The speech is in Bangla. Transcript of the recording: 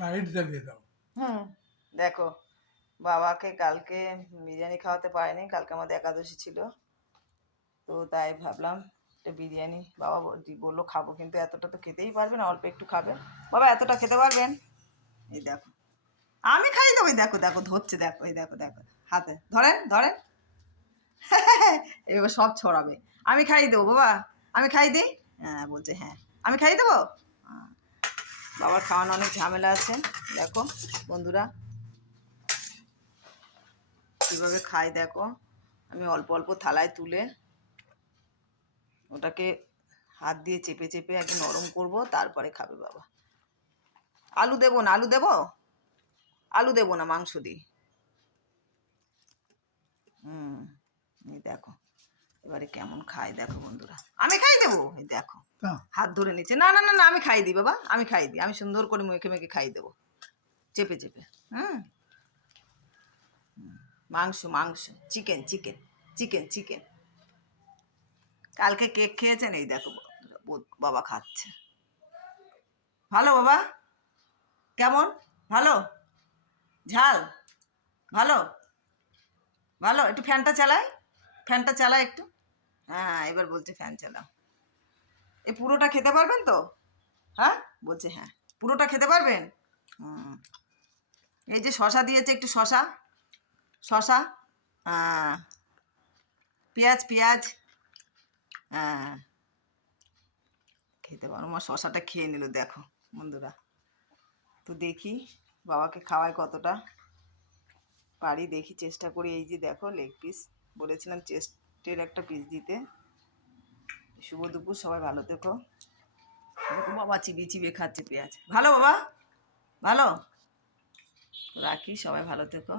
লাইটটা দিয়ে দাও। হুম, দেখো বাবাকে কালকে বিরিয়ানি খাওয়াতে পারিনি, কালকে আমাদের একাদশী ছিল, তো তাই ভাবলাম একটা বিরিয়ানি। বাবা বললো খাবো, কিন্তু এতটা তো খেতেই পারবেন, অল্প একটু খাবেন। বাবা এতটা খেতে পারবেন? এই দেখো আমি খাই দেবো, এই দেখো দেখো ধরছে, দেখো এই দেখো দেখো হাতে ধরেন ধরেন। এবার সব ছড়াবে। আমি খাই দেবো বাবা, আমি খাই দিই। হ্যাঁ বলছে হ্যাঁ আমি খাই দেবো। বাবার খাওয়ানো অনেক ঝামেলা আছে। দেখো বন্ধুরা কীভাবে খাই দেখো। আমি অল্প অল্প থালায় তুলে ওটাকে হাত দিয়ে চেপে চেপে আগে নরম করব, তারপরে খাবে বাবা। আলু দেবো না, আলু দেবো, আলু দেবো না, মাংস দিই। এই দেখো এবারে কেমন খাই দেখো বন্ধুরা। আমি খাই দেবো, এই দেখো হাত ধরে নিচ্ছে। না না না না আমি খাই দিই বাবা, আমি খাই দিই, আমি সুন্দর করে মেখে মেখে খাই দেবো চেপে চেপে। মাংস মাংস, চিকেন চিকেন চিকেন চিকেন। কালকে কেক খেয়েছেন, এই দেখো বাবা খাচ্ছে। ভালো বাবা? কেমন? ভালো? ঝাল? ভালো? ভালো? একটু ফ্যানটা চালাই, ফ্যানটা চালাই একটু। হ্যাঁ এবার বলছে ফ্যান চালাও। এই পুরোটা খেতে পারবেন তো? হ্যাঁ বলছে হ্যাঁ। পুরোটা খেতে পারবেন? এই যে শশা দিয়েছে, একটু শশা, শশা, পেঁয়াজ পেঁয়াজ, হ্যাঁ খেতে পারো। আমার শশাটা খেয়ে নিল দেখো বন্ধুরা। তো দেখি বাবাকে খাওয়ায় কতটা পারি, দেখি চেষ্টা করি। এই যে দেখো লেগ পিস, বলেছিলাম চেস্টের একটা পিস দিতে। শুভ দুপুর, সবাই ভালো থেকো। দেখো বাবা চিবিয়ে চিবিয়ে খাচ্ছে পেঁয়াজ। ভালো বাবা? ভালো? রাখি, সবাই ভালো থেকো।